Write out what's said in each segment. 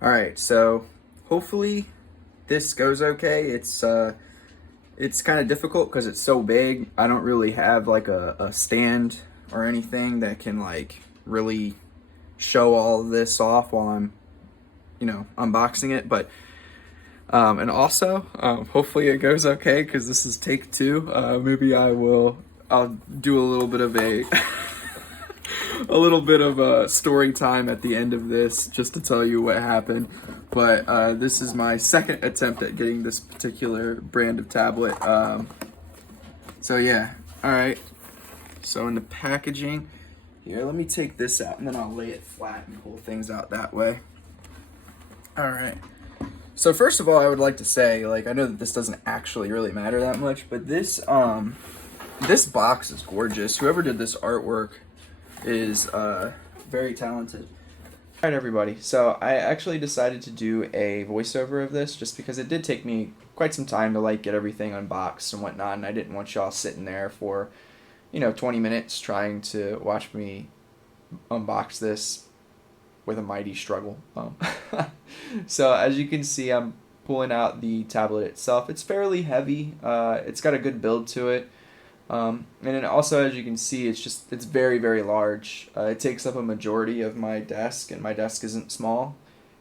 All right, so hopefully this goes okay. It's kind of difficult because it's so big. I don't really have like a stand or anything that can like really show all of this off while I'm, unboxing it. But and also hopefully it goes okay because this is take two. Maybe I'll do a little bit of a a little bit of a story time at the end of this just to tell you what happened. But this is my second attempt at getting this particular brand of tablet. So yeah, all right. So in the packaging, here, let me take this out and then I'll lay it flat and pull things out that way. All right. So first of all, I would like to say, like, I know that this doesn't actually really matter that much, but this box is gorgeous. Whoever did this artwork is very talented. All right, everybody. So I actually decided to do a voiceover of this just because it did take me quite some time to like get everything unboxed and whatnot, and I didn't want y'all sitting there for 20 minutes trying to watch me unbox this with a mighty struggle. So as you can see, I'm pulling out the tablet itself. It's fairly heavy. It's got a good build to it. And then also, as you can see, it's very, very large. It takes up a majority of my desk, and my desk isn't small.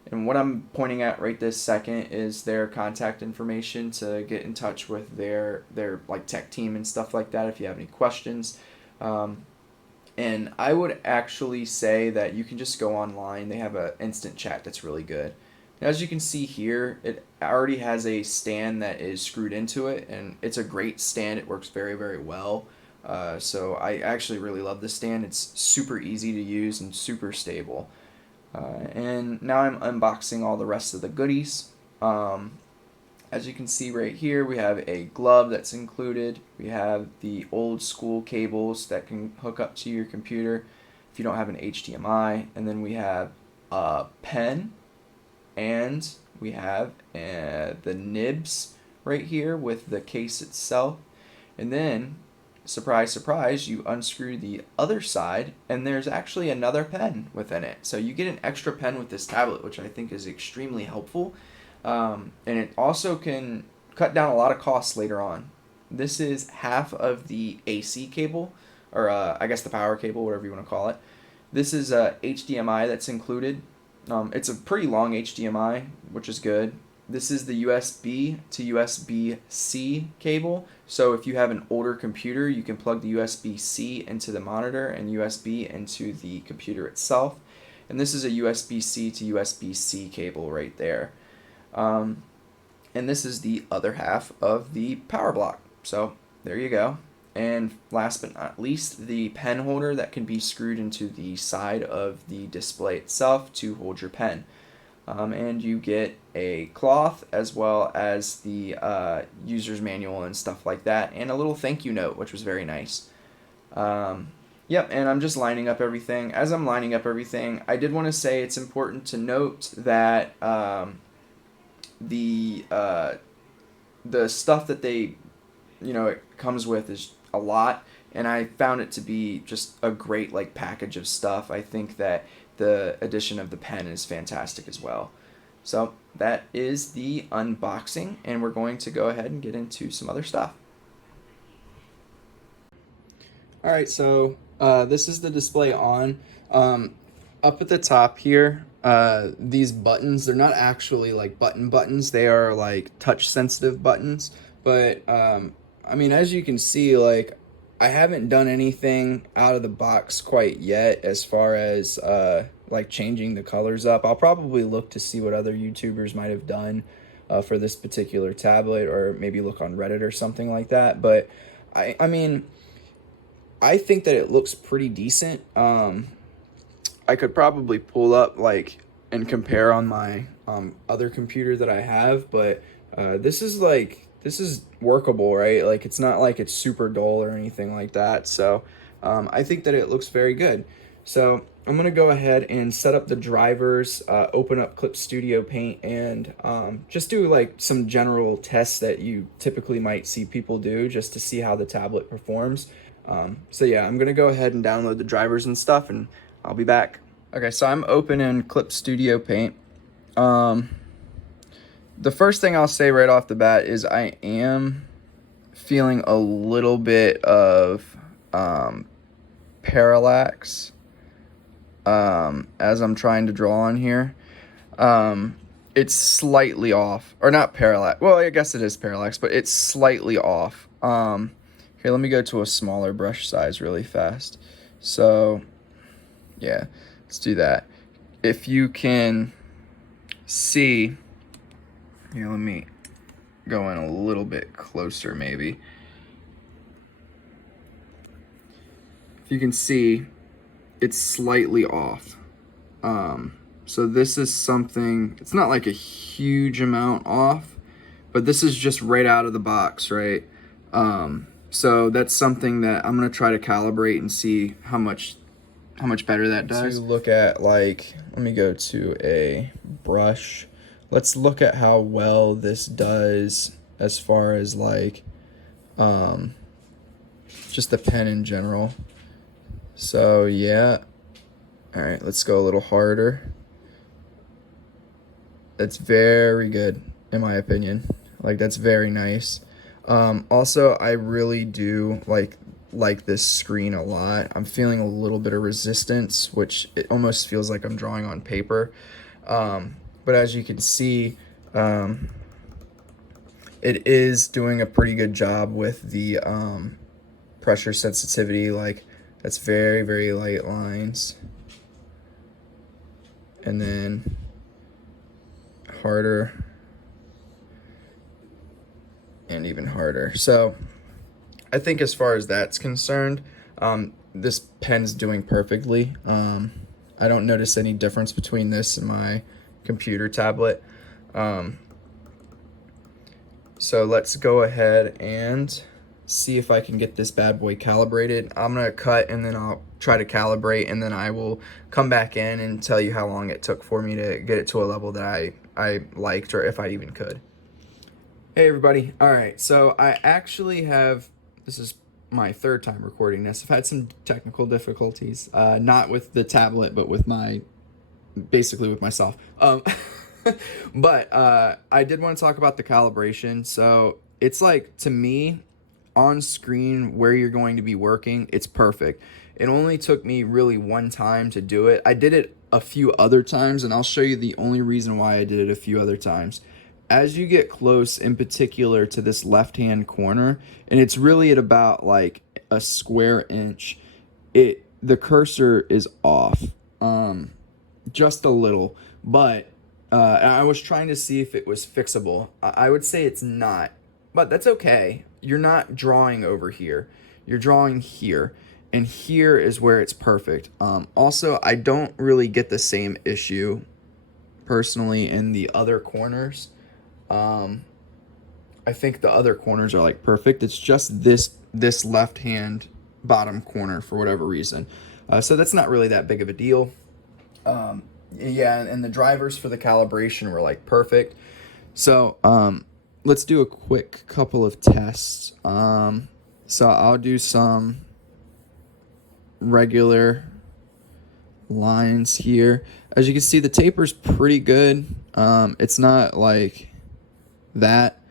And what I'm pointing at right this second is their contact information to get in touch with their like tech team and stuff like that if you have any questions. And I would actually say that you can just go online. They have an instant chat that's really good. As you can see here, it already has a stand that is screwed into it, and it's a great stand. It works very, very well. So I actually really love this stand. It's super easy to use and super stable. And now I'm unboxing all the rest of the goodies. As you can see right here, we have a glove that's included. We have the old school cables that can hook up to your computer if you don't have an HDMI. And then we have a pen. And we have the nibs right here with the case itself. And then, surprise, surprise, you unscrew the other side and there's actually another pen within it. So you get an extra pen with this tablet, which I think is extremely helpful. And it also can cut down a lot of costs later on. This is half of the AC cable, or I guess the power cable, whatever you want to call it. This is HDMI that's included. It's a pretty long HDMI, which is good. This is the USB to USB-C cable. So if you have an older computer, you can plug the USB-C into the monitor and USB into the computer itself. And this is a USB-C to USB-C cable right there. And this is the other half of the power block. So there you go. And last but not least, the pen holder that can be screwed into the side of the display itself to hold your pen. And you get a cloth as well as the user's manual and stuff like that, and a little thank you note, which was very nice. Yep, and I'm just lining up everything. As I'm lining up everything, I did want to say it's important to note that the stuff that it comes with is a lot, and I found it to be just a great like package of stuff. I think that the addition of the pen is fantastic as well. So that is the unboxing, and we're going to go ahead and get into some other stuff. All right, so this is the display on. Up at the top here, these buttons, they're not actually like buttons. They are like touch sensitive buttons, but I mean, as you can see, like, I haven't done anything out of the box quite yet as far as like changing the colors up. I'll probably look to see what other YouTubers might have done for this particular tablet, or maybe look on Reddit or something like that. But I mean, I think that it looks pretty decent. I could probably pull up like and compare on my other computer that I have, but this is workable, right? Like, it's not like it's super dull or anything like that. So I think that it looks very good. So I'm going to go ahead and set up the drivers, open up Clip Studio Paint, and just do like some general tests that you typically might see people do just to see how the tablet performs. So yeah, I'm going to go ahead and download the drivers and stuff, and I'll be back. Okay, so I'm opening Clip Studio Paint. The first thing I'll say right off the bat is I am feeling a little bit of parallax as I'm trying to draw on here. It's slightly off, or not parallax. Well, I guess it is parallax, but it's slightly off. Here, let me go to a smaller brush size really fast. So, yeah, let's do that. If you can see, here, let me go in a little bit closer maybe. If you can see, it's slightly off. So this is something, it's not like a huge amount off, but this is just right out of the box, right? So that's something that I'm gonna try to calibrate and see how much better that does. To look at, like, let me go to a brush. Let's look at how well this does as far as like just the pen in general. So yeah, all right, let's go a little harder. That's very good in my opinion. Like, that's very nice. Also, I really do like this screen a lot. I'm feeling a little bit of resistance, which it almost feels like I'm drawing on paper. But as you can see, it is doing a pretty good job with the pressure sensitivity. Like, that's very, very light lines. And then harder and even harder. So I think as far as that's concerned, this pen's doing perfectly. I don't notice any difference between this and my computer tablet. So let's go ahead and see if I can get this bad boy calibrated. I'm gonna cut and then I'll try to calibrate, and then I will come back in and tell you how long it took for me to get it to a level that I liked, or if I even could. Hey everybody. All right, so I actually have, this is my third time recording this. I've had some technical difficulties, not with the tablet, but with basically with myself. But I did want to talk about the calibration. So it's like, to me, on screen where you're going to be working, it's perfect. It only took me really one time to do it. I did it a few other times, and I'll show you the only reason why I did it a few other times. As you get close, in particular to this left-hand corner, and it's really at about like a square inch, the cursor is off, just a little. But I was trying to see if it was fixable. I would say it's not, but that's okay. You're not drawing over here. You're drawing here, and here is where it's perfect. Also, I don't really get the same issue personally in the other corners. I think the other corners are like perfect. It's just this left hand bottom corner for whatever reason. So that's not really that big of a deal. Yeah, and the drivers for the calibration were like perfect. So let's do a quick couple of tests. So I'll do some regular lines here. As you can see, the taper's pretty good. It's not like that,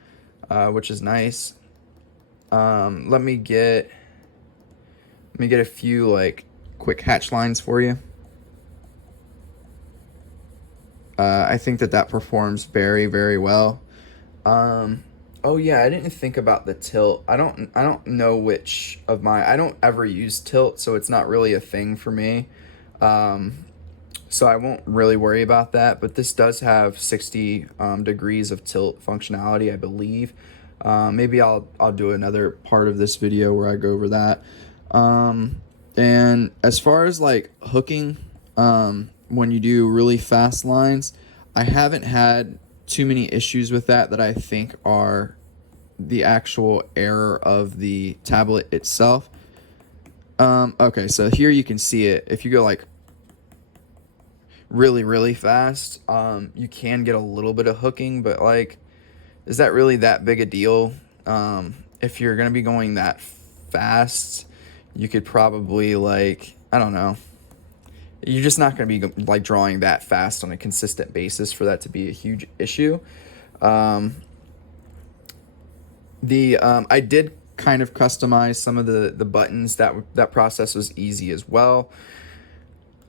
which is nice. Let me get a few like quick hatch lines for you. I think that performs very, very well. Oh yeah, I didn't think about the tilt. I don't know which of I don't ever use tilt, so it's not really a thing for me. So I won't really worry about that, but this does have 60 degrees of tilt functionality, I believe. Maybe I'll do another part of this video where I go over that. And as far as like hooking, when you do really fast lines, I haven't had too many issues with that I think are the actual error of the tablet itself. Okay, so here you can see it. If you go like really, really fast, you can get a little bit of hooking, but like, is that really that big a deal? If you're gonna be going that fast, you could probably, like, I don't know. you're just not going to be like drawing that fast on a consistent basis for that to be a huge issue. I did kind of customize some of the buttons. That process was easy as well.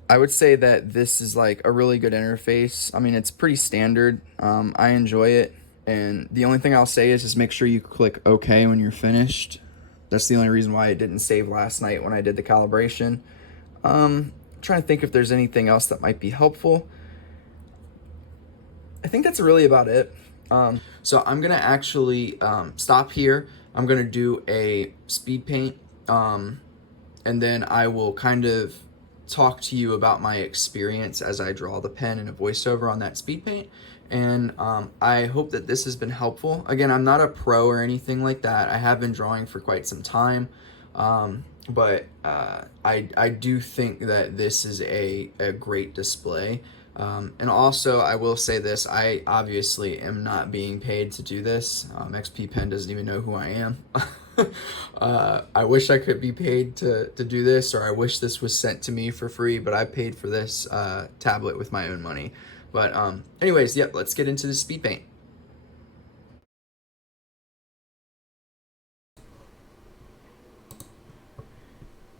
I would say that this is like a really good interface. I mean, it's pretty standard. I enjoy it. And the only thing I'll say is just make sure you click OK when you're finished. That's the only reason why it didn't save last night when I did the calibration. Trying to think if there's anything else that might be helpful. I think that's really about it. So I'm gonna actually stop here. I'm gonna do a speed paint, and then I will kind of talk to you about my experience as I draw the pen in a voiceover on that speed paint. And I hope that this has been helpful. Again, I'm not a pro or anything like that. I have been drawing for quite some time, but I do think that this is a great display. And also, I will say this, I obviously am not being paid to do this. XP Pen doesn't even know who I am. I wish I could be paid to do this, or I wish this was sent to me for free, but I paid for this tablet with my own money. But anyways, yep, let's get into the speed paint.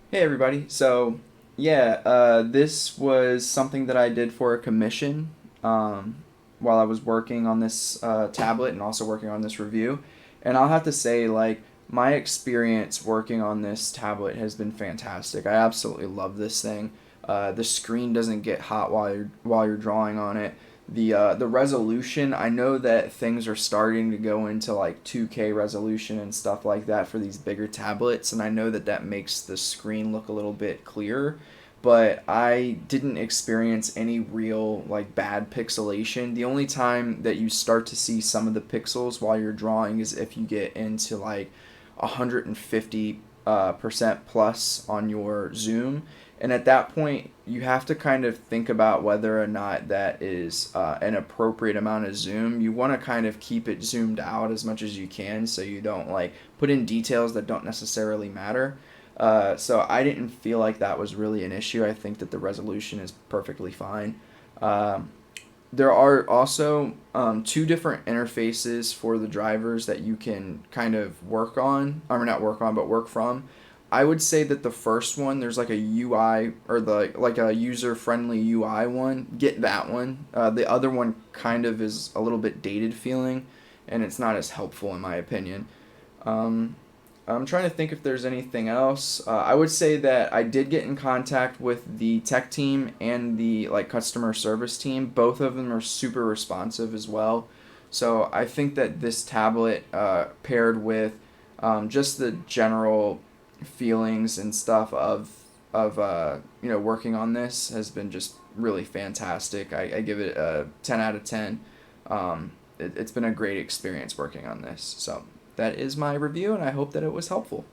Hey everybody, so yeah, this was something that I did for a commission while I was working on this tablet and also working on this review. And I'll have to say, like, my experience working on this tablet has been fantastic. I absolutely love this thing. The screen doesn't get hot while you're drawing on it. The resolution, I know that things are starting to go into like 2K resolution and stuff like that for these bigger tablets, and I know that that makes the screen look a little bit clearer, but I didn't experience any real like bad pixelation. The only time that you start to see some of the pixels while you're drawing is if you get into like 150% plus on your zoom. And at that point, you have to kind of think about whether or not that is an appropriate amount of zoom. You want to kind of keep it zoomed out as much as you can so you don't like put in details that don't necessarily matter. So I didn't feel like that was really an issue. I think that the resolution is perfectly fine. There are also two different interfaces for the drivers that you can kind of work on, or not work on, but work from. I would say that the first one, there's like a UI or like a user-friendly UI one. Get that one. The other one kind of is a little bit dated feeling, and it's not as helpful in my opinion. I'm trying to think if there's anything else. I would say that I did get in contact with the tech team and the like customer service team. Both of them are super responsive as well. So I think that this tablet paired with just the general feelings and stuff of working on this has been just really fantastic. I give it a 10 out of 10. It's been a great experience working on this. So that is my review, and I hope that it was helpful.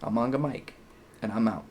I'm Manga Mike, and I'm out.